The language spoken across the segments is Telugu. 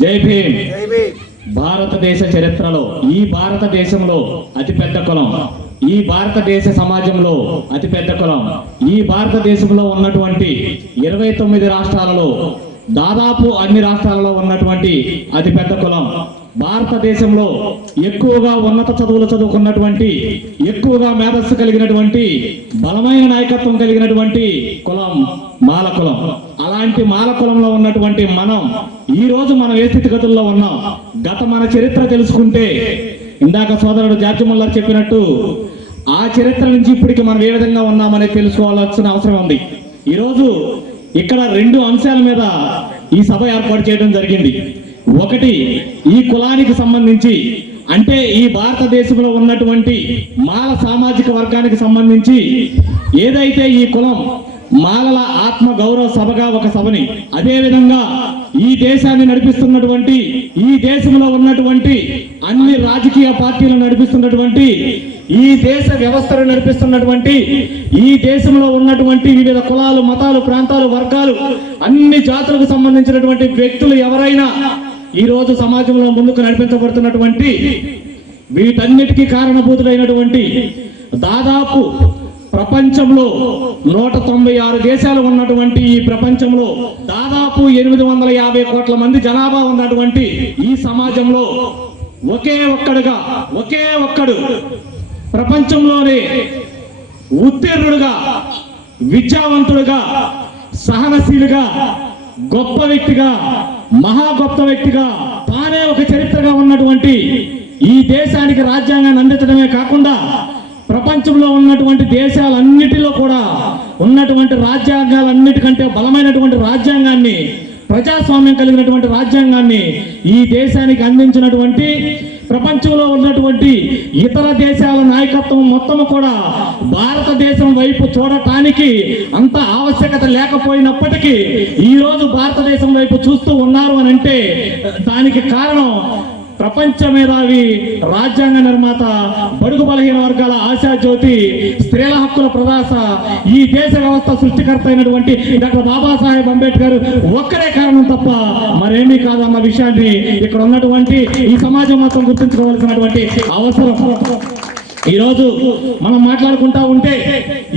జై భీమ్. భారతదేశ చరిత్రలో ఈ భారతదేశంలో అతిపెద్ద కులం ఈ భారతదేశ సమాజంలో అతిపెద్ద కులం ఈ భారతదేశంలో ఉన్నటువంటి ఇరవై తొమ్మిది రాష్ట్రాలలో దాదాపు అన్ని రాష్ట్రాలలో ఉన్నటువంటి అతిపెద్ద కులం భారతదేశంలో ఎక్కువగా ఉన్నత చదువులు చదువుకున్నటువంటి ఎక్కువగా మేధస్సు కలిగినటువంటి బలమైన నాయకత్వం కలిగినటువంటి కులం మాల కులం. అలాంటి మాల కులంలో ఉన్నటువంటి మనం ఈ రోజు మనం ఏ స్థితిగతుల్లో ఉన్నాం. గత మన చరిత్ర తెలుసుకుంటే ఇందాక సోదరుడు జార్జి చెప్పినట్టు ఆ చరిత్ర నుంచి ఇప్పటికి మనం ఏ విధంగా ఉన్నామనేది తెలుసుకోవాల్సిన అవసరం ఉంది. ఈరోజు ఇక్కడ రెండు అంశాల మీద ఈ సభ ఏర్పాటు చేయడం జరిగింది. ఒకటి ఈ కులానికి సంబంధించి అంటే ఈ భారతదేశంలో ఉన్నటువంటి మాల సామాజిక వర్గానికి సంబంధించి ఏదైతే ఈ కులం మాలల ఆత్మ గౌరవ సభగా ఒక సభని. అదే విధంగా ఈ దేశాన్ని నడిపిస్తున్నటువంటి ఈ దేశంలో ఉన్నటువంటి అన్ని రాజకీయ పార్టీలు నడిపిస్తున్నటువంటి ఈ దేశ వ్యవస్థను నడిపిస్తున్నటువంటి ఈ దేశంలో ఉన్నటువంటి వివిధ కులాలు మతాలు ప్రాంతాలు వర్గాలు అన్ని జాతులకు సంబంధించినటువంటి వ్యక్తులు ఎవరైనా ఈ రోజు సమాజంలో ముందుకు నడిపించబడుతున్నటువంటి వీటన్నిటికీ కారణభూతులైనటువంటి దాదాపు ప్రపంచంలో నూట తొంభై ఆరు దేశాలు ఉన్నటువంటి ఈ ప్రపంచంలో దాదాపు ఎనిమిది వందల యాభై కోట్ల మంది జనాభా ఉన్నటువంటి ఈ సమాజంలో ఒకే ఒక్కడుగా ఒకే ఒక్కడు ప్రపంచంలోనే ఉత్తీర్ణుడుగా విద్యావంతుడుగా సహనశీలుగా గొప్ప వ్యక్తిగా మహా గొప్ప వ్యక్తిగా తానే ఒక చరిత్రగా ఉన్నటువంటి ఈ దేశానికి రాజ్యాంగాన్ని అందించడమే కాకుండా ప్రపంచంలో ఉన్నటువంటి దేశాలన్నిటిలో కూడా ఉన్నటువంటి రాజ్యాంగాలన్నిటికంటే బలమైనటువంటి రాజ్యాంగాన్ని ప్రజాస్వామ్యం కలిగినటువంటి రాజ్యాంగాన్ని ఈ దేశానికి అందించినటువంటి ప్రపంచంలో ఉన్నటువంటి ఇతర దేశాల నాయకత్వం మొత్తం కూడా భారతదేశం వైపు చూడటానికి అంత ఆవశ్యకత లేకపోయినప్పటికీ ఈరోజు భారతదేశం వైపు చూస్తూ ఉన్నారు అని అంటే దానికి కారణం ప్రపంచ మేధావి రాజ్యాంగ నిర్మాత బడుగు బలహీన వర్గాల ఆశా జ్యోతి స్త్రీల హక్కుల ప్రదాస ఈ దేశ వ్యవస్థ సృష్టికర్త అయినటువంటి డాక్టర్ బాబాసాహెబ్ అంబేద్కర్ ఒక్కరే కారణం తప్ప మరేమీ కాదన్న విషయాన్ని ఇక్కడ ఉన్నటువంటి ఈ సమాజం మొత్తం గుర్తుంచుకోవాల్సినటువంటి అవసరం. ఈరోజు మనం మాట్లాడుకుంటా ఉంటే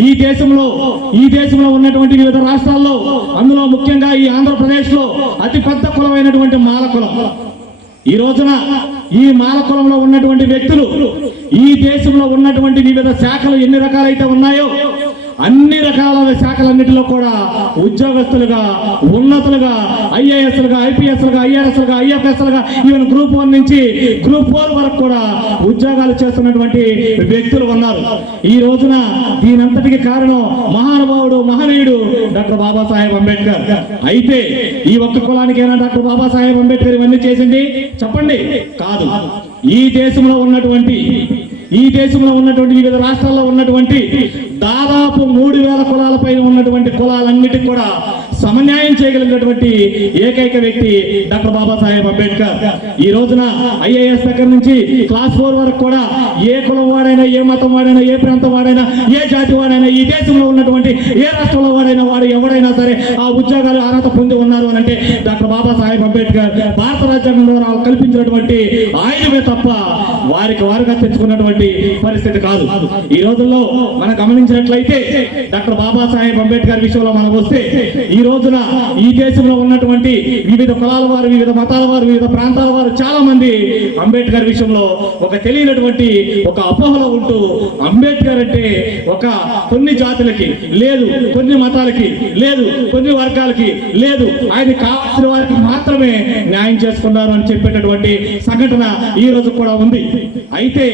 ఈ దేశంలో ఈ దేశంలో ఉన్నటువంటి వివిధ రాష్ట్రాల్లో అందులో ముఖ్యంగా ఈ ఆంధ్రప్రదేశ్లో అతిపెద్ద కులమైనటువంటి మాల కులం. ఈ రోజున ఈ మాలకులంలో ఉన్నటువంటి వ్యక్తులు ఈ దేశంలో ఉన్నటువంటి వివిధ శాఖలు ఎన్ని రకాలైతే ఉన్నాయో అన్ని రకాల శాఖలన్నిటిలో కూడా ఉద్యోగస్తులుగా ఉన్నతులుగా ఐఏఎస్లుగా ఐపీఎస్లుగా ఐఆర్ఎస్లుగా ఐఎఫ్ఎస్లుగా ఈవెన్ గ్రూప్ వన్ నుంచి గ్రూప్ ఫోర్ వరకు కూడా ఉద్యోగాలు చేస్తున్నటువంటి వ్యక్తులు ఉన్నారు. ఈ రోజున దీనంతటికి కారణం మహానుభావుడు మహనీయుడు డాక్టర్ బాబాసాహెబ్ అంబేద్కర్. అయితే ఈ ఒక్క కులానికైనా డాక్టర్ బాబాసాహెబ్ అంబేద్కర్ ఇవన్నీ చేసింది? చెప్పండి. కాదు. ఈ దేశంలో ఉన్నటువంటి ఈ దేశంలో ఉన్నటువంటి వివిధ రాష్ట్రాల్లో ఉన్నటువంటి దాదాపు మూడు వేల కులాల పైన ఉన్నటువంటి కులాలన్నిటికి కూడా సమన్యాయం చేయగలిగినటువంటి ఏకైక వ్యక్తి డాక్టర్ బాబాసాహెబ్ అంబేద్కర్. ఈ రోజున ఐఏఎస్ దగ్గర నుంచి క్లాస్ ఫోర్ వరకు కూడా ఏ కులం వాడైనా ఏ మతం వాడైనా ఏ ప్రాంతం వాడైనా ఏ జాతి వాడైనా ఈ దేశంలో ఉన్నటువంటి ఏ రాష్ట్రంలో వాడైనా వాడు ఎవడైనా సరే ఆ ఉద్యోగాలు అర్హత పొంది ఉన్నారు అని అంటే డాక్టర్ బాబాసాహెబ్ అంబేద్కర్ భారత రాజ్యాంగం ద్వారా కల్పించినటువంటి ఆయుధమే తప్ప వారికి వారుగా తెచ్చుకున్నటువంటి పరిస్థితి కాదు. ఈ రోజుల్లో మనం గమనించినట్లయితే డాక్టర్ బాబాసాహెబ్ అంబేద్కర్ విషయంలో మనం వస్తే ఈ రోజున ఈ దేశంలో ఉన్నటువంటి వివిధ కులాల వారు వివిధ మతాల వారు వివిధ ప్రాంతాల వారు చాలా మంది అంబేద్కర్ విషయంలో ఒక తెలియనటువంటి ఒక అపోహలో ఉంటూ అంబేద్కర్ అంటే ఒక కొన్ని జాతులకి లేదు కొన్ని మతాలకి లేదు కొన్ని వర్గాలకి లేదు. ఆయన కావాల్సిన వారికి మాత్రమే న్యాయం చేసుకున్నారు అని చెప్పేటటువంటి సంఘటన ఈ రోజు కూడా ఉంది. అయితే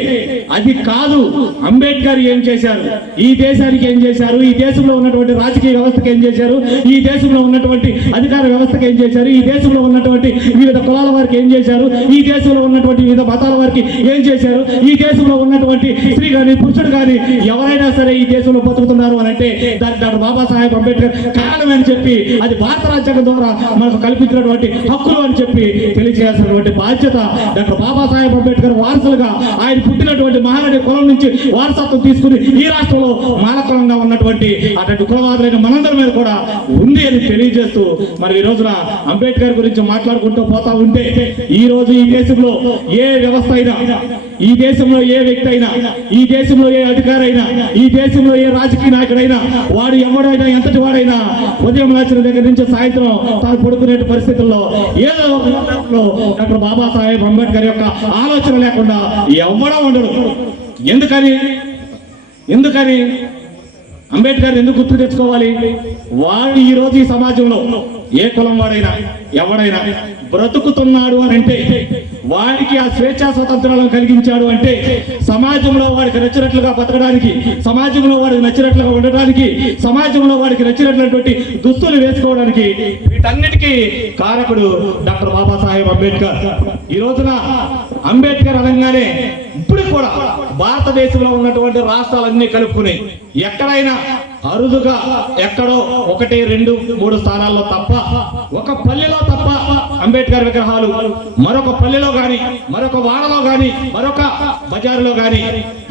అది కాదు. అంబేద్కర్ ఏం చేశారు? ఈ దేశానికి ఏం చేశారు? ఈ దేశంలో ఉన్నటువంటి రాజకీయ వ్యవస్థకి ఏం చేశారు? ఈ దేశంలో ఉన్నటువంటి అధికార వ్యవస్థకి ఏం చేశారు? ఈ దేశంలో ఉన్నటువంటి వివిధ కులాల వారికి ఏం చేశారు? ఈ దేశంలో ఉన్నటువంటి వివిధ మతాల వారికి ఏం చేశారు? ఈ దేశంలో ఉన్నటువంటి స్త్రీ కానీ పురుషుడు కానీ ఎవరైనా సరే ఈ దేశంలో బతుకుతున్నారు అని అంటే దానికి డాక్టర్ బాబాసాహెబ్ అంబేద్కర్ కారణం అని చెప్పి అది భారత రాజ్యాంగం ద్వారా మనకు కల్పించినటువంటి హక్కులు అని చెప్పి తెలియజేయాల్సినటువంటి బాధ్యత డాక్టర్ బాబాసాహెబ్ అంబేద్కర్ వారసులుగా ఆయన పుట్టినటువంటి మహారాజు కులం నుంచి వారసత్వం తీసుకుని ఈ రాష్ట్రంలో మాలకులంగా ఉన్నటువంటి అటువంటి కులవాదులైన మనందరి మీద కూడా ఉంది అని తెలియజేస్తూ మరి ఈ రోజున అంబేద్కర్ గురించి మాట్లాడుకుంటూ పోతా ఉంటే ఈ రోజు ఈ దేశంలో ఏ వ్యవస్థ అయినా ఈ దేశంలో ఏ వ్యక్తి అయినా ఈ దేశంలో ఏ అధికారైనా ఈ దేశంలో ఏ రాజకీయ నాయకుడైనా వాడు ఎవడైనా ఎంతటి వాడైనా ఉదయం లేచిన దగ్గర నుంచి సాయంత్రం తాను పడుకునే పరిస్థితుల్లో ఏదో ఒక సందర్భంలో డాక్టర్ బాబాసాహెబ్ అంబేద్కర్ యొక్క ఆలోచన లేకుండా ఎవడో ఉండడు. ఎందుకని? ఎందుకని? అంబేద్కర్ ఎందుకు గుర్తు తెచ్చుకోవాలి? వాడు ఈ రోజు ఈ సమాజంలో ఏ కులం వాడైనా ఎవడైనా బ్రతుకుతున్నాడు అని అంటే వాడికి ఆ స్వేచ్ఛా స్వతంత్రాలను కలిగించాడు అంటే సమాజంలో వాడికి నచ్చినట్లుగా బతకడానికి సమాజంలో వాడికి నచ్చినట్లుగా ఉండడానికి సమాజంలో వాడికి నచ్చినటువంటి దుస్తులు వేసుకోవడానికి వీటన్నిటికీ కారకుడు డాక్టర్ బాబాసాహెబ్ అంబేద్కర్. ఈ రోజున అంబేద్కర్ అనగానే ఇప్పుడు కూడా భారతదేశంలో ఉన్నటువంటి రాష్ట్రాలన్నీ కలుపుకుని ఎక్కడైనా అరుదుగా ఎక్కడో ఒకటి రెండు మూడు స్థానాల్లో తప్ప ఒక పల్లెలో తప్ప అంబేద్కర్ విగ్రహాలు మరొక పల్లెలో గాని మరొక వాడలో గాని మరొక బజారులో గాని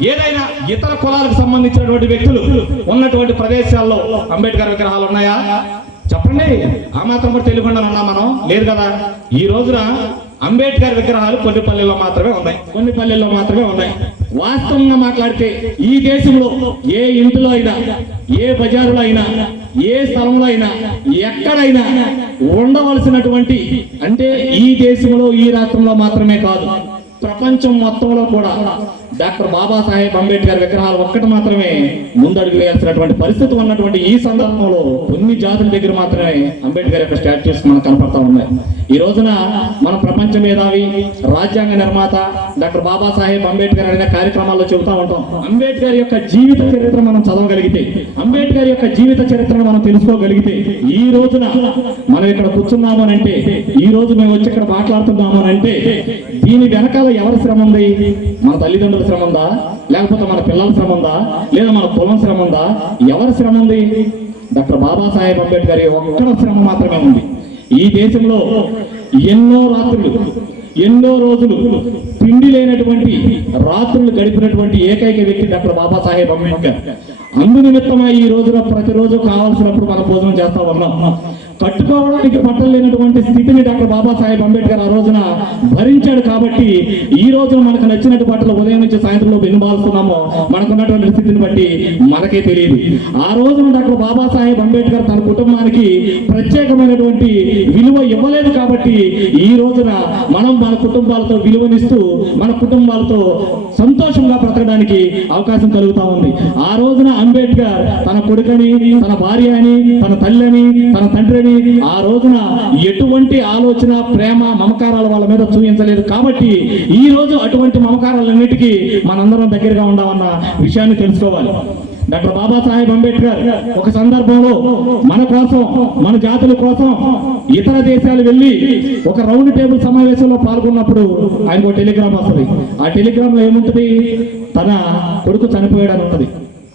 ఏదైనా ఇతర కులాలకు సంబంధించినటువంటి వ్యక్తులు ఉన్నటువంటి ప్రదేశాల్లో అంబేద్కర్ విగ్రహాలు ఉన్నాయా? చెప్పండి. ఆ మాత్రం కూడా తెలియకుండా ఉన్నా మనం? లేదు కదా? ఈ రోజున అంబేద్కర్ విగ్రహాలు కొన్ని పల్లెల్లో మాత్రమే ఉన్నాయి. కొన్ని పల్లెల్లో మాత్రమే ఉన్నాయి. వాస్తవంగా మాట్లాడితే ఈ దేశంలో ఏ ఇంటిలో అయినా ఏ బజారులో అయినా ఏ స్థలంలో అయినా ఎక్కడైనా ఉండవలసినటువంటి అంటే ఈ దేశంలో ఈ రాష్ట్రంలో మాత్రమే కాదు ప్రపంచం మొత్తంలో కూడా డాక్టర్ బాబాసాహెబ్ అంబేద్కర్ విగ్రహాలు ఒక్కటి మాత్రమే ముందడుగు వేయాల్సినటువంటి పరిస్థితి ఉన్నటువంటి ఈ సందర్భంలో కొన్ని జాతుల దగ్గర మాత్రమే అంబేద్కర్ యొక్క స్టాట్యూస్ మనకు కనపడతా ఉన్నాయి. ఈ రోజున మన ప్రపంచ మేధావి రాజ్యాంగ నిర్మాత డాక్టర్ బాబాసాహెబ్ అంబేద్కర్ అనే కార్యక్రమాల్లో చెబుతా ఉంటాం. అంబేద్కర్ యొక్క జీవిత చరిత్ర మనం చదవగలిగితే అంబేద్కర్ యొక్క జీవిత చరిత్రను మనం తెలుసుకోగలిగితే ఈ రోజున మనం ఇక్కడ కూర్చున్నాము అంటే ఈ రోజు మేము వచ్చి ఇక్కడ మాట్లాడుతున్నాము అంటే దీని వెనకాల ఎవరి శ్రమ ఉంది? మన తల్లిదండ్రుల శ్రమ ఉందా లేకపోతే మన పిల్లల శ్రమ ఉందా లేదా మన కులం శ్రమ ఉందా ఎవరి శ్రమ ఉంది? డాక్టర్ బాబాసాహెబ్ అంబేద్కర్ ఒక్కడ శ్రమ మాత్రమే ఉంది. ఈ దేశంలో ఎన్నో రాత్రులు ఎన్నో రోజులు తిండి లేనటువంటి రాత్రులు గడిపినటువంటి ఏకైక వ్యక్తి డాక్టర్ బాబాసాహెబ్ అంబేద్కర్. అందు నిమిత్తమై ఈ రోజున ప్రతిరోజు కావాల్సినప్పుడు మనం భోజనం చేస్తా ఉన్నాం. పట్టుకోవడానికి పట్టలేనటువంటి స్థితిని డాక్టర్ బాబాసాహెబ్ అంబేద్కర్ ఆ రోజున భరించాడు కాబట్టి ఈ రోజున మనకు నచ్చినట్టు బట్టలు ఉదయం నుంచి సాయంత్రంలో మనకు మనకున్నటువంటి స్థితిని బట్టి మనకే తెలియదు. ఆ రోజున డాక్టర్ బాబాసాహెబ్ అంబేద్కర్ తన కుటుంబానికి ప్రత్యేకమైనటువంటి విలువ ఇవ్వలేదు కాబట్టి ఈ రోజున మనం మన కుటుంబాలతో విలువనిస్తూ మన కుటుంబాలతో సంతోషం చేసుకోవడానికి అవకాశం కలుగుతా ఉంది. ఆ రోజున అంబేద్కర్ తన కొడుకని తన భార్య అని తన తల్లిని తన తండ్రిని ఆ రోజున ఎటువంటి ఆలోచన ప్రేమ మమకారాల వాళ్ళ మీద చూపించలేదు. కాబట్టి ఈ రోజు అటువంటి మమకారాలన్నిటికీ మనందరం దగ్గరగా ఉండాలన్న విషయాన్ని తెలుసుకోవాలి. డాక్టర్ బాబాసాహెబ్ అంబేద్కర్ ఒక సందర్భంలో మన కోసం మన జాతుల కోసం ఇతర దేశాలు వెళ్ళి ఒక రౌండ్ టేబుల్ సమావేశంలో పాల్గొన్నప్పుడు ఆయనకు ఒక టెలిగ్రామ్ వస్తుంది. ఆ టెలిగ్రామ్లో ఏముంటది? తన కొడుకు చనిపోయాడని ఉంటుంది.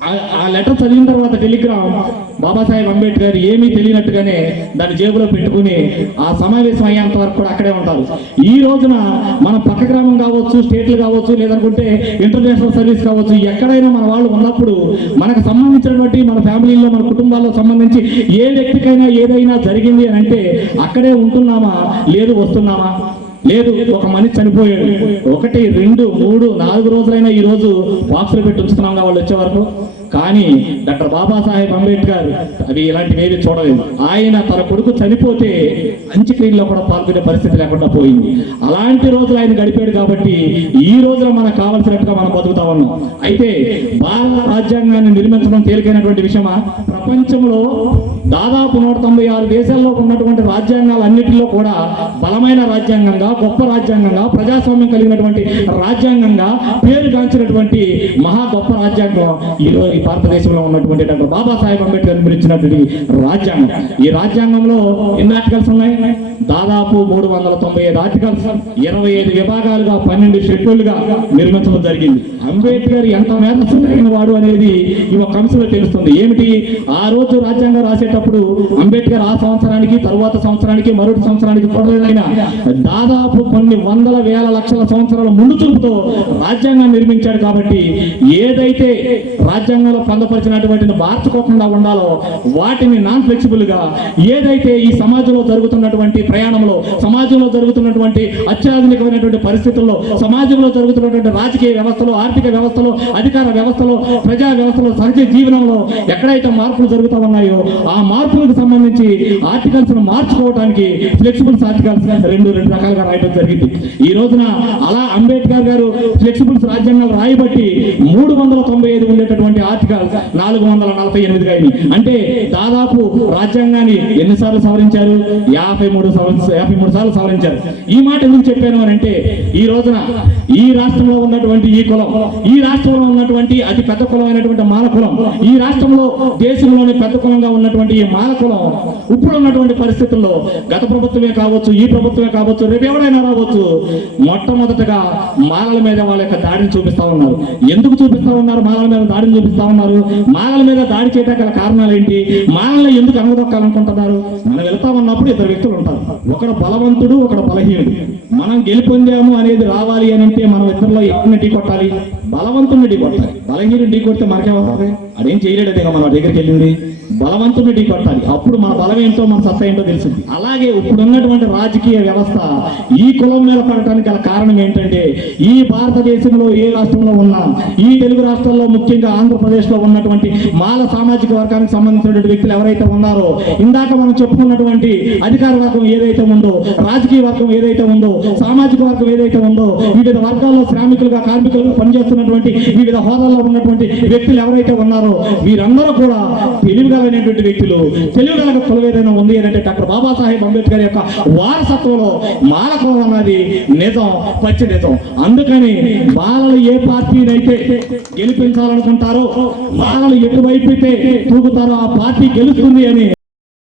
ఆ- లెటర్ చదివిన తర్వాత టెలిగ్రామ్ బాబాసాహెబ్ అంబేద్కర్ ఏమీ తెలియనట్టుగానే దాన్ని జేబులో పెట్టుకుని ఆ సమావేశం అయ్యేంత వరకు కూడా అక్కడే ఉంటారు. ఈ రోజున మన పక్క గ్రామం కావచ్చు స్టేట్లు కావచ్చు లేదనుకుంటే ఇంటర్నేషనల్ సర్వీస్ కావచ్చు ఎక్కడైనా మన వాళ్ళు ఉన్నప్పుడు మనకు సంబంధించినటువంటి మన ఫ్యామిలీలో మన కుటుంబాల్లో సంబంధించి ఏ వ్యక్తికైనా ఏదైనా జరిగింది అని అంటే అక్కడే ఉంటున్నామా లేదు వస్తున్నామా? లేదు ఒక మనిషి చనిపోయాడు ఒకటి రెండు మూడు నాలుగు రోజులైనా ఈ రోజు బాక్సులు పెట్టి ఉంచుతున్నాం వాళ్ళు వచ్చే వరకు. కానీ డాక్టర్ బాబాసాహెబ్ అంబేద్కర్ అవి ఇలాంటివేవి చూడలేదు. ఆయన తన కొడుకు చనిపోతే అంత్యక్రియల్లో కూడా పాల్గొనే పరిస్థితి లేకుండా పోయింది. అలాంటి రోజులు ఆయన గడిపాడు కాబట్టి ఈ రోజున మనకు కావలసినట్టుగా మనం బతుకుతా ఉన్నాం. అయితే భారత రాజ్యాంగాన్ని నిర్మించడం తేలికైనటువంటి విషయమా? ప్రపంచంలో దాదాపు నూట తొంభై ఆరు దేశాల్లో ఉన్నటువంటి రాజ్యాంగాలు అన్నిటిలో కూడా బలమైన రాజ్యాంగంగా గొప్ప రాజ్యాంగంగా ప్రజాస్వామ్యం కలిగినటువంటి రాజ్యాంగంగా పేరుగాంచినటువంటి మహా గొప్ప రాజ్యాంగం ఈ రోజు భారతదేశంలో ఉన్నటువంటి డాక్టర్ బాబాసాహెబ్ అంబేద్కర్ నిర్మించినటువంటి రాజ్యాంగం. ఈ రాజ్యాంగంలో ఎన్ని ఆర్టికల్స్ ఉన్నాయి? దాదాపు మూడు వందల తొంభై ఐదు ఆర్టికల్స్ ఇరవై ఐదు విభాగాలుగా పన్నెండు షెడ్యూల్గా నిర్మించడం జరిగింది. అంబేద్కర్ ఎంత మేధస్సు కలిగిన వాడు అనేది ఈ ఒక అంశంలో తెలుస్తుంది. ఏమిటి? ఆ రోజు రాజ్యాంగం రాసేటప్పుడు అంబేద్కర్ ఆ సంవత్సరానికి తరువాత సంవత్సరానికి మరొక సంవత్సరానికి చూడలేదైనా దాదాపు కొన్ని వందల వేల లక్షల సంవత్సరాల ముందు చూపుతో రాజ్యాంగాన్ని నిర్మించాడు కాబట్టి ఏదైతే రాజ్యాంగంలో పొందపరిచినటువంటిని మార్చుకోకుండా ఉండాలో వాటిని నాన్ ఫ్లెక్సిబుల్గా ఏదైతే ఈ సమాజంలో జరుగుతున్నటువంటి ప్రయాణంలో సమాజంలో జరుగుతున్నటువంటి అత్యాధునికమైనటువంటి పరిస్థితుల్లో సమాజంలో జరుగుతున్నటువంటి రాజకీయ వ్యవస్థలో ఆర్థిక వ్యవస్థలో అధికార వ్యవస్థలో ప్రజా వ్యవస్థలో సహజ జీవనంలో ఎక్కడైతే మార్పులు జరుగుతూ ఉన్నాయో ఆ మార్పులకు సంబంధించి ఆర్టికల్స్ను మార్చుకోవడానికి ఫ్లెక్సిబుల్స్ ఆర్టికల్స్ రెండు రెండు రకాలుగా రాయడం జరిగింది. ఈ రోజున అలా అంబేద్కర్ గారు ఫ్లెక్సిబుల్స్ రాజ్యాంగాలు రాయబట్టి మూడు వందల తొంభై ఐదు ఉండేటటువంటి నాలుగు వందల నలభై ఎనిమిదిగా అయినాయి అంటే దాదాపు రాజ్యాంగాన్ని ఎన్నిసార్లు సవరించారు? యాభై మూడు యాభై మూడు సార్లు సవరించారు. ఈ మాట ఎందుకు చెప్పాను అని అంటే ఈ రోజున ఈ రాష్ట్రంలో ఉన్నటువంటి ఈ కులం ఈ రాష్ట్రంలో ఉన్నటువంటి అతి పెద్ద కులం అయినటువంటి మాల కులం ఈ రాష్ట్రంలో దేశంలోని పెద్ద కులంగా ఉన్నటువంటి ఈ మాల కులం ఇప్పుడు ఉన్నటువంటి పరిస్థితుల్లో గత ప్రభుత్వమే కావచ్చు ఈ ప్రభుత్వమే కావచ్చు రేపు ఎవరైనా రావచ్చు మొట్టమొదటగా మాలల మీద వాళ్ళ యొక్క దాడిని చూపిస్తా ఉన్నారు. ఎందుకు చూపిస్తా ఉన్నారు? మాలల మీద దాడిని చూపిస్తా ఉన్నారు. మాలల మీద దాడి చేయడానికి గల కారణాలు ఏంటి? మాలని ఎందుకు అనగదొక్కాలనుకుంటున్నారు మనం వెళ్తా ఉన్నప్పుడు ఇద్దరు వ్యక్తులు ఉంటారు. ఒకడు బలవంతుడు ఒకడు బలహీనుడు. మనం గెలుపొందాము అనేది రావాలి అని అంటే మనం ఇద్దరిలో ఎవరిని ఢీ కొట్టాలి. బలవంతుడిని ఢీ కొట్టాలి. బలహీనుడు ఢీ కొడితే మనకేమవుతుంది అదేం చేయలేడు అదే మన దగ్గరికి వెళ్ళింది. బలవంతుడిని ఢీ కొట్టాలి అప్పుడు మన బలం ఏంటో మన సత్తా ఏంటో తెలిసింది. అలాగే ఇప్పుడు ఉన్నటువంటి రాజకీయ వ్యవస్థ ఈ కులం మీద గల కారణం ఏంటంటే ఈ భారతదేశంలో ఏ రాష్ట్రంలో ఉన్నా ఈ తెలుగు రాష్ట్రాల్లో ముఖ్యంగా ఆంధ్రప్రదేశ్లో ఉన్నటువంటి మాల సామాజిక వర్గానికి సంబంధించినటువంటి వ్యక్తులు ఎవరైతే ఉన్నారో ఇందాక మనం చెప్పుకున్నటువంటి అధికార వర్గం ఏదైతే ఉందో రాజకీయ వర్గం ఏదైతే ఉందో సామాజిక వర్గం ఏదైతే ఉందో వివిధ వర్గాల్లో శ్రామికులుగా కార్మికులుగా పనిచేస్తున్నటువంటి వివిధ హోదాల్లో ఉన్నటువంటి వ్యక్తులు ఎవరైతే ఉన్నారో వీరందరూ కూడా తెలివిగలైనటువంటి వ్యక్తులు తెలివిగల కులం ఏదైనా ఉంది అంటే డాక్టర్ బాబాసాహెబ్ అంబేద్కర్ యొక్క వారసత్వంలో మాలకులం అన్నది నిజం పచ్చి నిజం. అందుకని బాలలు ఏ పార్టీనైతే గెలిపించాలనుకుంటారో బాలలు ఎటువైపు అయితే తూగుతారో ఆ పార్టీ గెలుస్తుంది అని